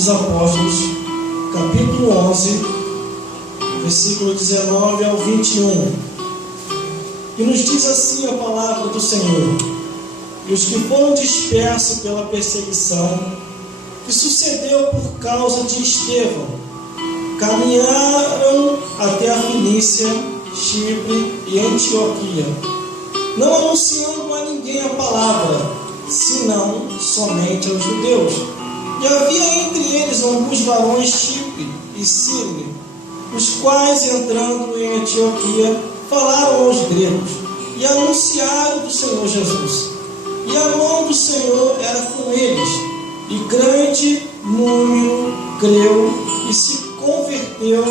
dos Apóstolos, capítulo 11, versículo 19 ao 21. E nos diz assim a palavra do Senhor: e os que foram dispersos pela perseguição que sucedeu por causa de Estevão, caminharam até a Fenícia, Chipre e Antioquia, não anunciando a ninguém a palavra, senão somente aos judeus. E havia entre eles alguns varões Chipre e Síria, os quais, entrando em Antioquia, falaram aos gregos e anunciaram do Senhor Jesus. E a mão do Senhor era com eles, e grande número creu e se converteu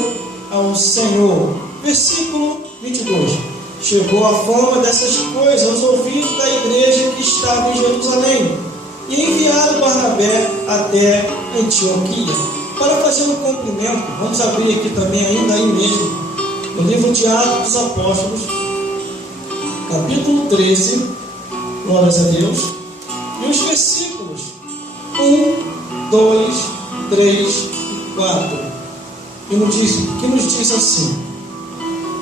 ao Senhor. Versículo 22. Chegou a fama dessas coisas aos ouvidos da igreja que estava em Jerusalém, e enviaram Barnabé até Antioquia. Para fazer um cumprimento, vamos abrir aqui também, ainda aí mesmo, no livro de Atos dos Apóstolos, capítulo 13, glórias a Deus, e os versículos 1, 2, 3 e 4, que nos diz assim: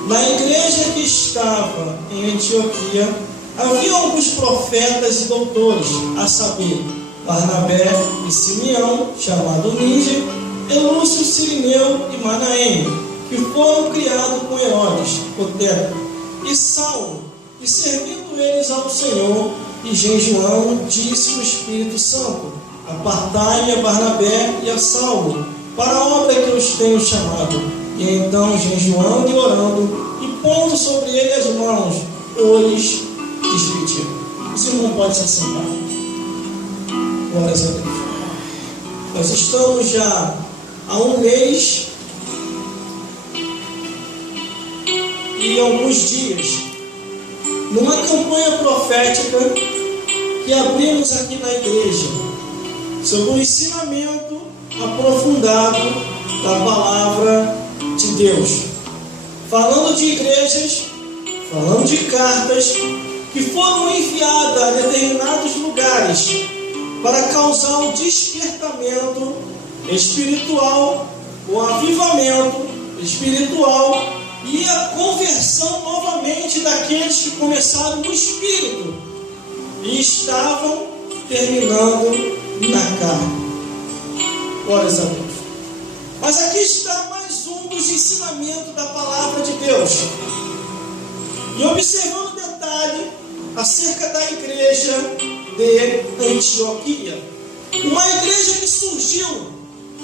na igreja que estava em Antioquia, havia alguns profetas e doutores, a saber, Barnabé e Simeão, chamado Níger, e Lúcio, Cirineu e Manaém, que foram criados com Herodes, o tetrarca, e Saulo. E servindo eles ao Senhor e jejuando, disse o Espírito Santo: apartai-me a Barnabé e a Saulo para a obra que eu os tenho chamado. E então, jejuando e orando, e pondo sobre ele as mãos, os despediram. Esse irmão pode se assentar. Glórias a Deus. Nós estamos já há um mês e alguns dias numa campanha profética que abrimos aqui na igreja, sobre o ensinamento aprofundado da palavra de Deus, falando de igrejas, falando de cartas que foram enviadas a determinados lugares para causar um despertamento espiritual, um avivamento espiritual e a conversão novamente daqueles que começaram no espírito e estavam terminando na carne. Glórias a Deus. Mas aqui está mais um dos ensinamentos da palavra de Deus. E observando o detalhe acerca da igreja de Antioquia, uma igreja que surgiu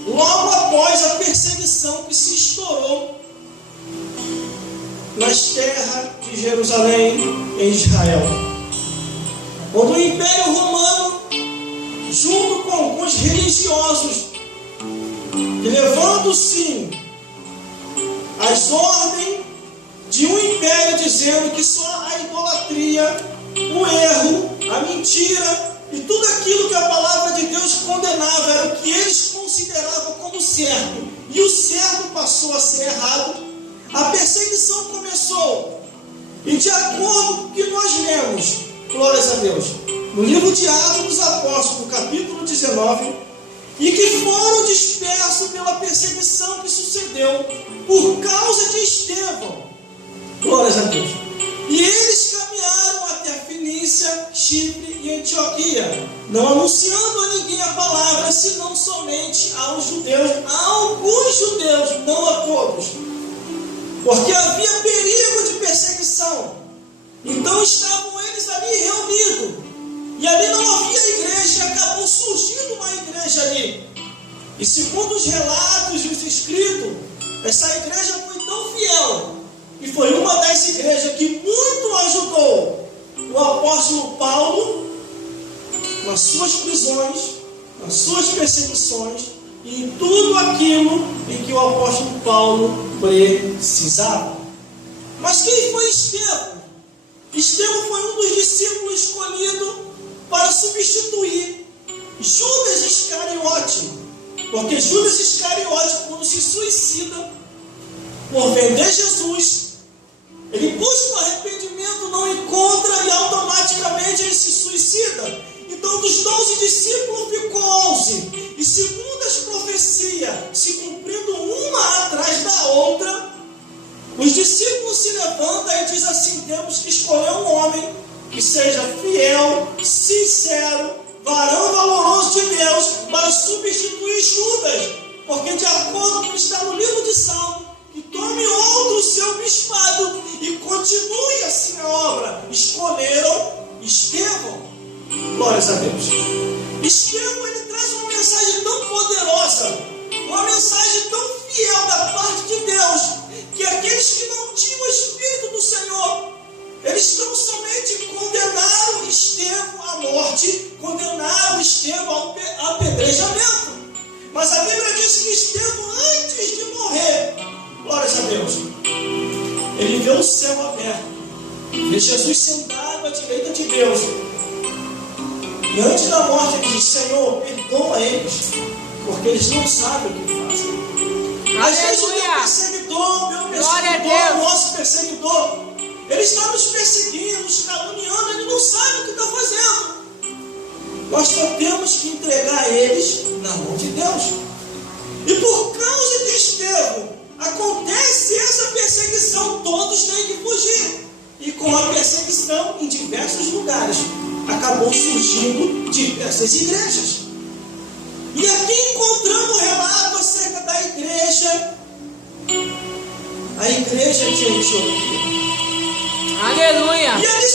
logo após a perseguição que se estourou nas terras de Jerusalém, em Israel, quando o Império Romano, junto com alguns religiosos, levando-se as ordens de um império, dizendo que só a idolatria, o erro, a mentira e tudo aquilo que a palavra de Deus condenava era o que eles consideravam como certo, e o certo passou a ser errado. A perseguição começou, e de acordo com o que nós lemos, glórias a Deus, no livro de Atos dos Apóstolos, capítulo 19, e que foram dispersos pela perseguição que sucedeu por causa de Estevão, glórias a Deus, e eles caminharam até a Fenícia, Chipre e Antioquia, não anunciando a ninguém a palavra, senão somente aos judeus, a alguns judeus, não a todos, porque havia perigo de perseguição. Então estavam eles ali reunidos, e ali não havia igreja, e acabou surgindo uma igreja ali. E segundo os relatos e os escritos, essa igreja foi tão fiel, e foi uma das igrejas que muito ajudou o apóstolo Paulo nas suas prisões, nas suas perseguições, e em tudo aquilo em que o apóstolo Paulo precisava. Mas quem foi Estevão? Estevão foi um dos discípulos escolhidos para substituir Judas Iscariote, porque Judas Iscariote, quando se suicida por vender Jesus, ele busca o arrependimento, não encontra, e automaticamente ele se suicida. Então dos 12 discípulos ficou 11, e segundo as profecias profecia se cumprindo uma atrás da outra, os discípulos se levantam e dizem assim: temos que escolher um homem que seja fiel, sincero, varão valoroso de Deus, para substituir Judas, porque de acordo com o que está no livro de Salmo, que tome outro seu bispado e continue assim a obra. Escolheram Estevão. Glórias a Deus. Estevão, ele traz uma mensagem tão poderosa, uma mensagem tão fiel da parte de Deus, que aqueles que não tinham o Espírito do Senhor, eles tão somente condenaram Estevão à morte, condenaram Estevão ao apedrejamento. Mas a Bíblia diz que Estevão, antes de morrer, glórias a Deus, ele vê o céu aberto, vê Jesus sentado à direita de Deus, e antes da morte ele diz: Senhor, perdoa eles, porque eles não sabem o que fazem. Às vezes o teu perseguidor, o nosso perseguidor, ele está nos perseguindo, nos caluniando, ele não sabe o que está fazendo. Nós só temos que entregar eles na mão de Deus. E por causa de Estevão, acontece essa perseguição, todos têm que fugir. E com a perseguição, em diversos lugares, acabou surgindo diversas igrejas. E aqui encontramos um relato acerca da igreja, a igreja de Antioquia. Aleluia! E ali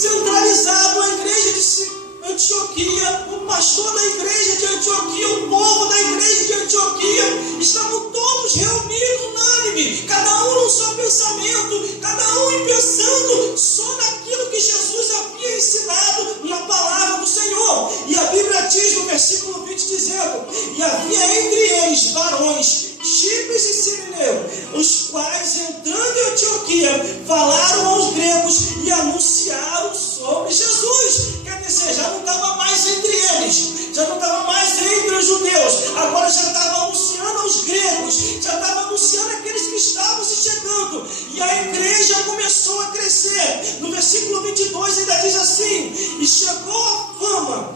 centralizado a igreja de Antioquia, o pastor da igreja de Antioquia, o povo da igreja de Antioquia, estavam todos reunidos, unânime, cada um no seu pensamento, cada um pensando só naquilo que Jesus havia ensinado na palavra do Senhor. E a Bíblia diz no versículo 20, dizendo: e havia entre eles varões, Chipres e Cireneu, os quais, entrando em Antioquia, falaram aos gregos e anunciaram sobre Jesus. Quer dizer, já não estava mais entre eles, já não estava mais entre os judeus, agora já estava anunciando aos gregos, já estava anunciando aqueles que estavam se chegando, e a igreja começou a crescer. No versículo 22 ainda diz assim: e chegou a fama,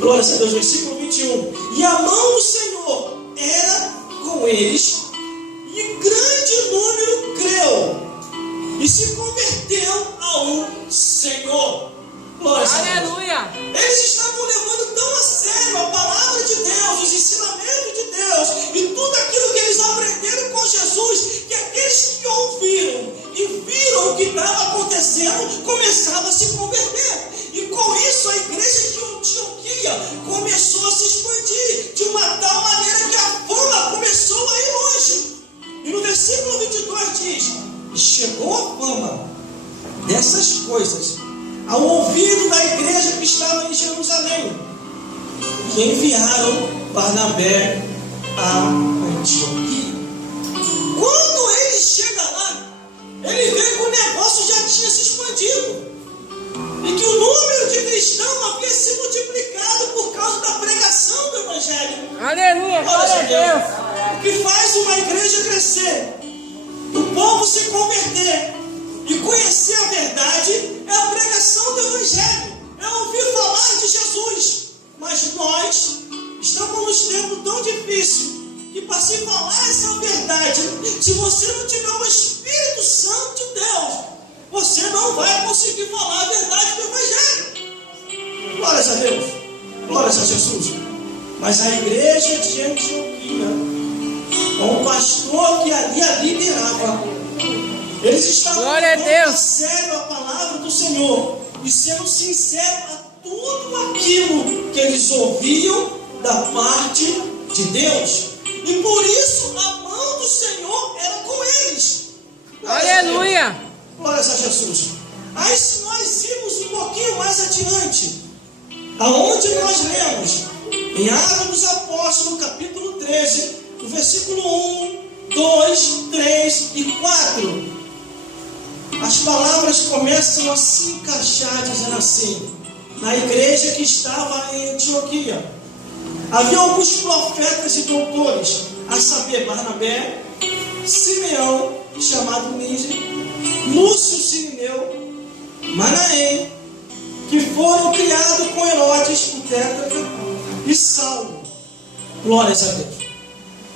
glória a Deus, versículo 21, e a mão do Senhor era com eles, e grande número creu e se converteu ao Senhor. Glória a Deus. Aleluia! Eles estavam levando tão a sério a palavra de Deus, os ensinamentos de Deus e tudo aquilo que eles aprenderam com Jesus, que aqueles que ouviram e viram o que estava acontecendo começavam a se converter. E com isso a igreja de Antioquia começou a se expandir de uma tal maneira que a fama começou a ir longe. E no versículo 22 diz: e chegou a fama dessas coisas ao ouvido da igreja que estava em Jerusalém, e enviaram Barnabé a Antioquia. Quando ele chega lá, ele vê que o negócio já tinha se expandido, e que o número de cristãos havia se multiplicado por causa da pregação do Evangelho. Aleluia! Glória a Deus! O que faz uma igreja crescer, o povo se converter e conhecer a verdade, é a pregação do Evangelho, é ouvir falar de Jesus. Mas nós estamos num tempo tão difícil que, para se falar essa verdade, se você não tiver o Espírito Santo de Deus, você não vai conseguir falar a verdade do Evangelho. Glórias a Deus, glórias a Jesus. Mas a igreja de Antioquia, com o pastor que ali a liderava, eles estavam levando a sério a palavra do Senhor e sendo sinceros a tudo aquilo que eles ouviam da parte de Deus. E por isso a mão do Senhor era com eles. Aleluia! Glórias a Jesus. Aí se nós irmos um pouquinho mais adiante, aonde nós lemos em Atos dos Apóstolos, capítulo 13, o versículo 1, 2, 3 e 4, as palavras começam a se encaixar, dizendo assim: na igreja que estava em Antioquia, havia alguns profetas e doutores, a saber, Barnabé, Simeão, chamado Níger, Lúcio Cireneu, Manaém, que foram criados com Herodes, o tétrarca, e Saulo. Glórias a Deus.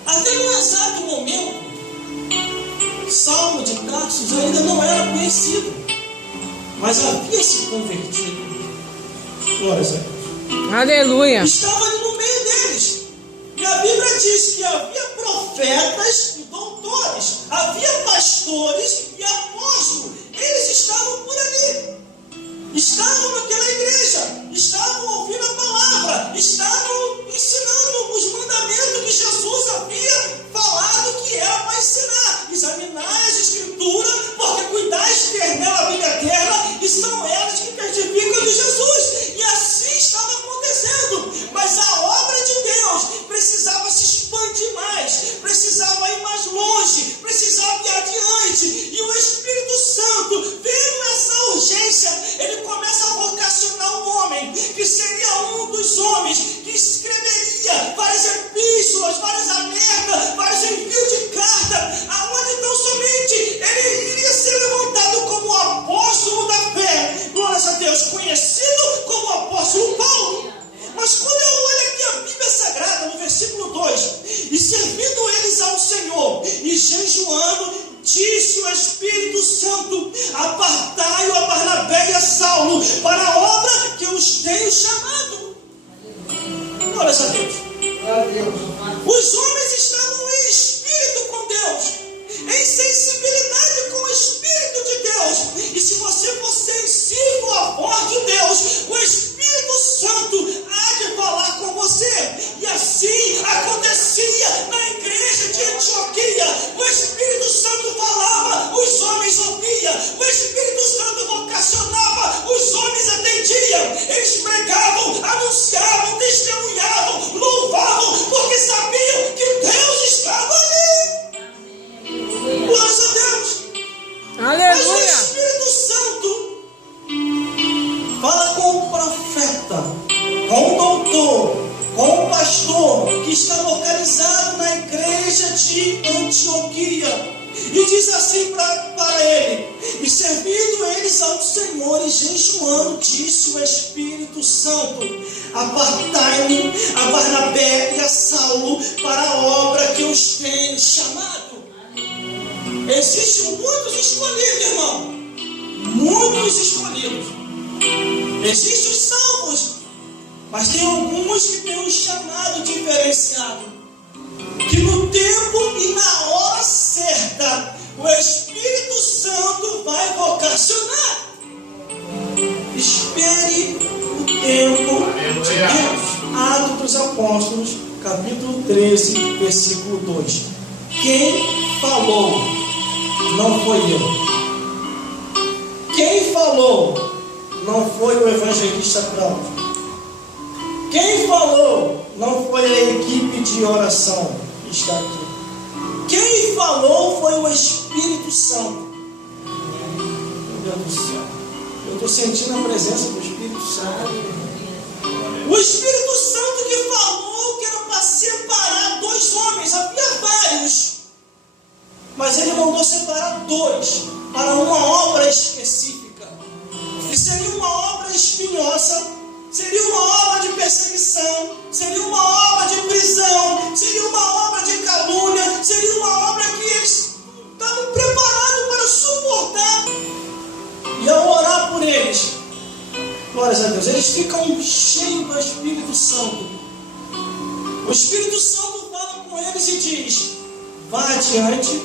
Até no exato momento, Saulo de Tarso ainda não era conhecido, mas havia se convertido. Glórias a Deus. Aleluia. Estava ali no meio deles. E a Bíblia diz que havia profetas e doutores, havia pastores e apóstolos. Eles estavam por ali. Estavam naquela igreja, estavam ouvindo a palavra, estavam ensinando os mandamentos que Jesus havia falado que era para ensinar. Examinar as escrituras, porque cuidais de ter nela a vida eterna, e são elas que testificam de Jesus. E assim estava acontecendo. Mas a obra de Deus precisava se expandir mais, precisava ir mais longe, precisava ir adiante. E o Espírito Santo, vendo essa urgência, ele começa a vocacionar um homem, que seria um dos homens que escreveria várias epístolas, várias alertas, vários envios de carta, aonde tão somente ele iria ser levantado como o apóstolo da fé. Glórias a Deus, conhecido como o apóstolo Paulo. Mas quando eu olho aqui a Bíblia Sagrada, no versículo 2, e servindo eles ao Senhor, e jejuando, disse o Espírito Santo: apartai-o a Barnabé e a Saulo para a obra que eu os tenho chamado. Glórias a Deus. Os homens estavam em espírito com Deus, em sensibilidade com o Espírito de Deus. E se você for sensível à voz de Deus, o Espírito Santo há de falar com você. E assim acontecia na igreja de Antioquia. O Espírito Santo falava, os homens ouviam. O Espírito Santo vocacionava, os homens atendiam. Eles pregavam, anunciavam, testemunhavam, louvavam, porque sabiam que Deus estava ali. Glórias a Deus. Mas o Aleluia. Espírito Santo fala com o profeta, com o doutor, com o pastor, que está localizado na igreja de Antioquia. E diz assim para ele: e servindo eles ao Senhor e jejuando, disse o Espírito Santo: apartai-me a Barnabé e a Saulo para a obra que eu os tenho chamado. Existem muitos escolhidos, irmão. Muitos escolhidos. Existem os salvos, mas tem alguns que têm um chamado diferenciado, que no tempo e na hora certa o Espírito Santo vai vocacionar. Espere o tempo de Deus. Atos dos Apóstolos, capítulo 13, versículo 2. Quem falou não foi eu. Quem falou não foi o evangelista Cláudio. Quem falou não foi a equipe de oração que está aqui. Quem falou foi o Espírito Santo. Meu Deus do céu, eu estou sentindo a presença do Espírito Santo. O Espírito Santo que falou que era para separar dois homens. Havia vários, mas ele mandou separar dois para uma obra específica, que seria uma obra espinhosa, seria uma obra de perseguição, seria uma obra de prisão, seria uma obra de calúnia, seria uma obra que eles estavam preparados para suportar. E ao orar por eles, glórias a Deus, eles ficam cheios do Espírito Santo. O Espírito Santo fala com eles e diz: vá adiante,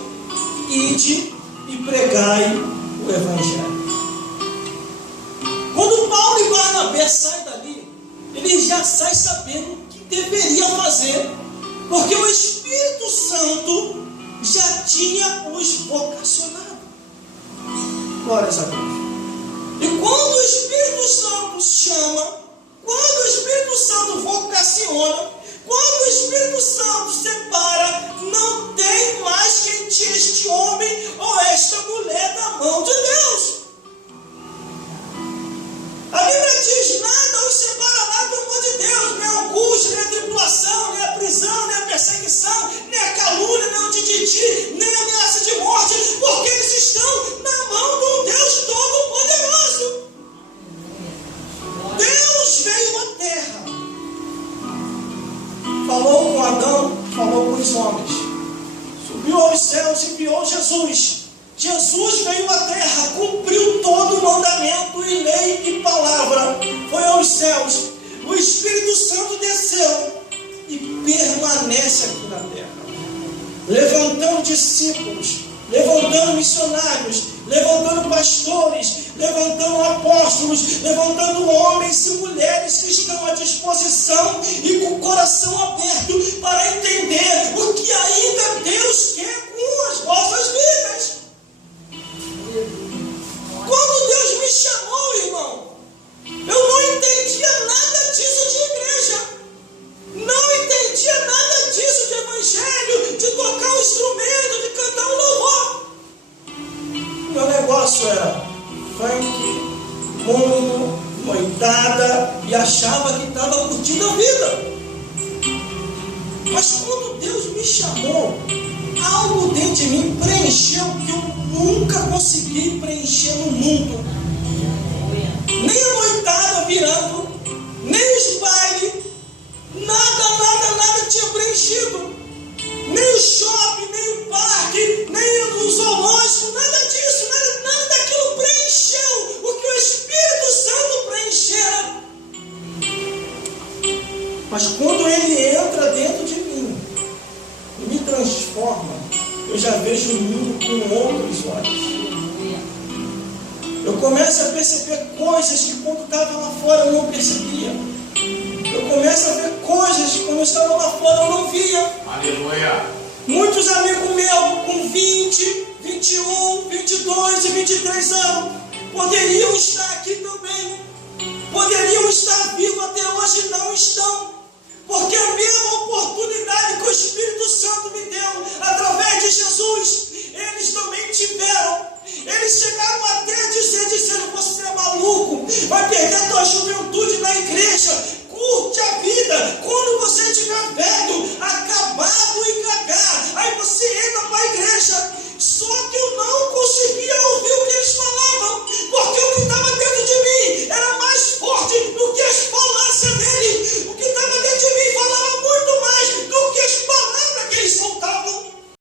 ide e pregai o Evangelho. Quando Paulo e Barnabé saem dali, eles já saem sabendo o que deveria fazer, porque o Espírito Santo já tinha os vocacionado. Glórias a Deus. E quando o Espírito Santo chama, quando o Espírito Santo vocaciona, quando o Espírito Santo separa, não tem mais quem tire este homem ou esta mulher da mão de Deus. A Bíblia diz: nada os separará do amor de Deus, nem a angústia, nem a tribulação, nem a prisão, nem a perseguição, nem a calúnia, nem o tititi, nem a ameaça de morte, porque eles estão na mão do Deus Todo-Poderoso. Deus veio à terra dos homens. Subiu aos céus e enviou Jesus. Jesus veio à terra, cumpriu todo o mandamento e lei e palavra. Foi aos céus. O Espírito Santo desceu e permanece aqui na terra, levantando discípulos, levantando missionários, levantando pastores, levantando apóstolos, levantando homens e mulheres que estão à disposição e com o coração aberto para entender o que ainda Deus quer com as nossas vidas. Quando Deus me chamou, irmão, eu não entendia nada disso de igreja, não entendia nada disso de evangelho, de tocar um instrumento, de cantar um louvor. Meu negócio era funk, mundo, noitada, e achava que estava curtindo a vida. Mas quando Deus me chamou, algo dentro de mim preencheu que eu nunca consegui preencher no mundo. Nem a noitada virando, nem os bailes, nada tinha preenchido. Nem o shopping, nem o parque, nem o zoológico, nada disso, nada daquilo preencheu o que o Espírito Santo preenchera. Mas quando ele entra dentro de mim e me transforma, eu já vejo o mundo com outros olhos. Eu começo a perceber coisas que quando estava lá fora eu não percebia. Eu começo a ver coisas que quando eu estava lá fora eu não via. Aleluia. Muitos amigos meus com 20, 21, 22 e 23 anos poderiam estar aqui também. Poderiam estar vivos até hoje e não estão. Porque a mesma